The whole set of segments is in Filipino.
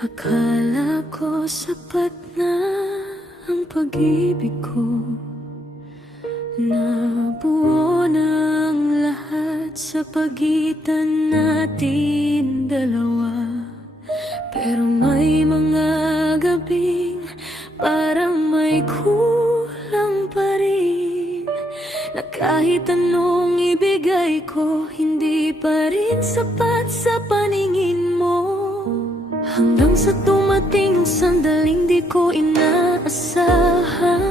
Akala ko sapat na ang pag-ibig ko, nabuo ng lahat sa pagitan natin dalawa. Pero may mga gabing parang may kulang pa rin, na kahit anong ibigay ko, hindi pa rin sapat sa paningin mo. Hanggang sa dumating ang sandaling di ko inaasahan,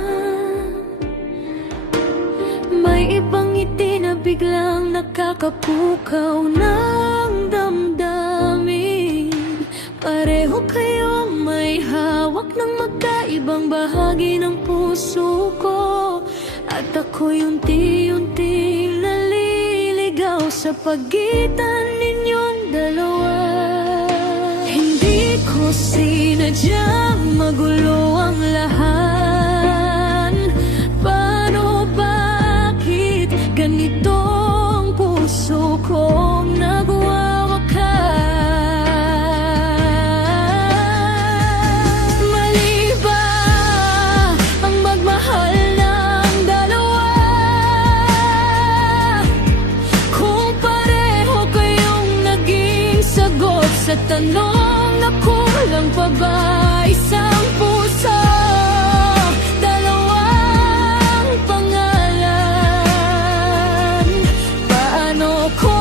may ibang ngiti na biglang nakakapukaw ng damdamin. Pareho kayong may hawak ng magkaibang bahagi ng puso ko, at ako'y unti-unting naliligaw sa pagitan ninyong dalawa. Hindi ko sinadyang magulo ang lahat. Paano, bakit ganito ang puso kong nagwawakas? Mali ba ang magmahal ng dalawa? Kung pareho kayong naging sagot sa tanong na kulang pa ba isang puso? Dalawang pangalan, paano ko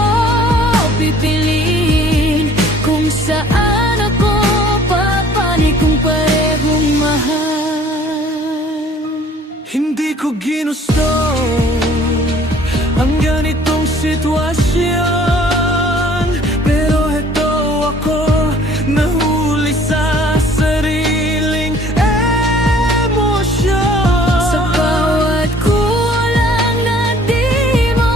pipiliin kung saan ako papanig kung parehong mahal? Hindi ko ginusto ang ganitong sitwasyon, pero heto ako, nahuli sa sariling emosyon. Sa bawat kulang na di mo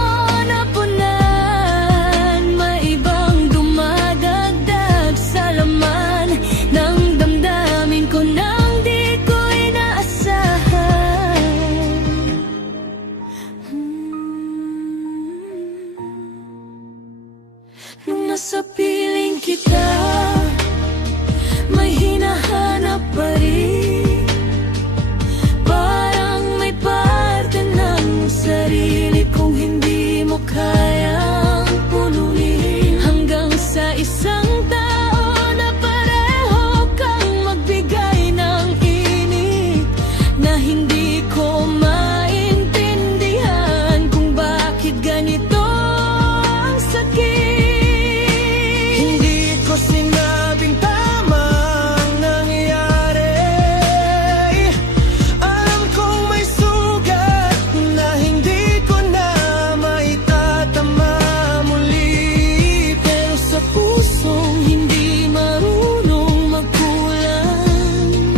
napunan, may ibang dumadagdag sa laman ng damdamin ko nang di ko inaasahan. Nung nasa piling kita, may hinahanap pa rin. Parang may parte ng sarili kong hindi mo kayang punuin. Hanggang sa isang tao na pareho kang magbigay ng init, na hindi ko maintindihan kung bakit ganito ang sakit. Hindi ko sinabing tama ang nangyari. Alam kong may sugat na hindi ko na maitatama muli. Pero sa pusong hindi marunong magkulang,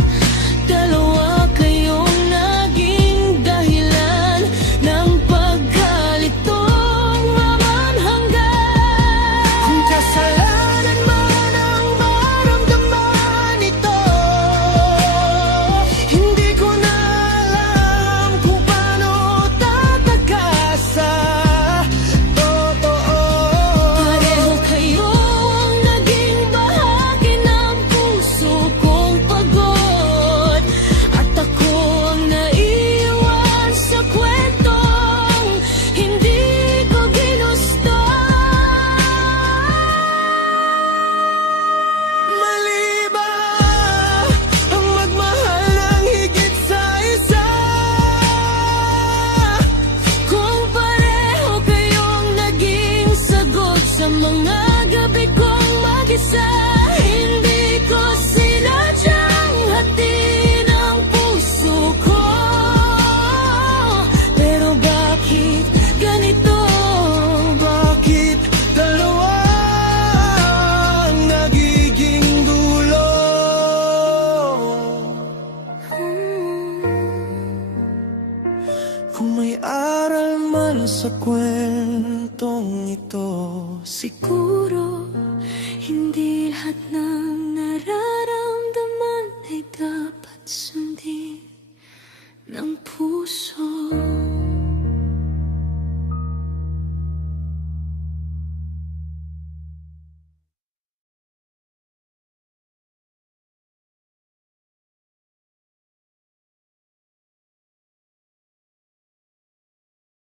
dalawa kayong naging dahilan ng pagkalitong mamanhanggan. Kung kasalanan man ang maramdaman ito, hindi ko na alam kung paano tatagasa. Totoo, Pareho kayong naging bahagi ng puso kong pagod, at ako ang naiwan sa kwentong hindi ko ginusto. mali ba ang magmahal ng higit sa isa? Kung pareho kayong naging sagot sa mga gabi kong mag-isa, hindi ko sinadyang hatiin ang puso ko. Pero bakit ganito? Bakit dalawa ang nagiging dulo? Kung may aral man sa kwentong ito, Siguro hindi lahat ng nararamdaman ay dapat sundin ng puso.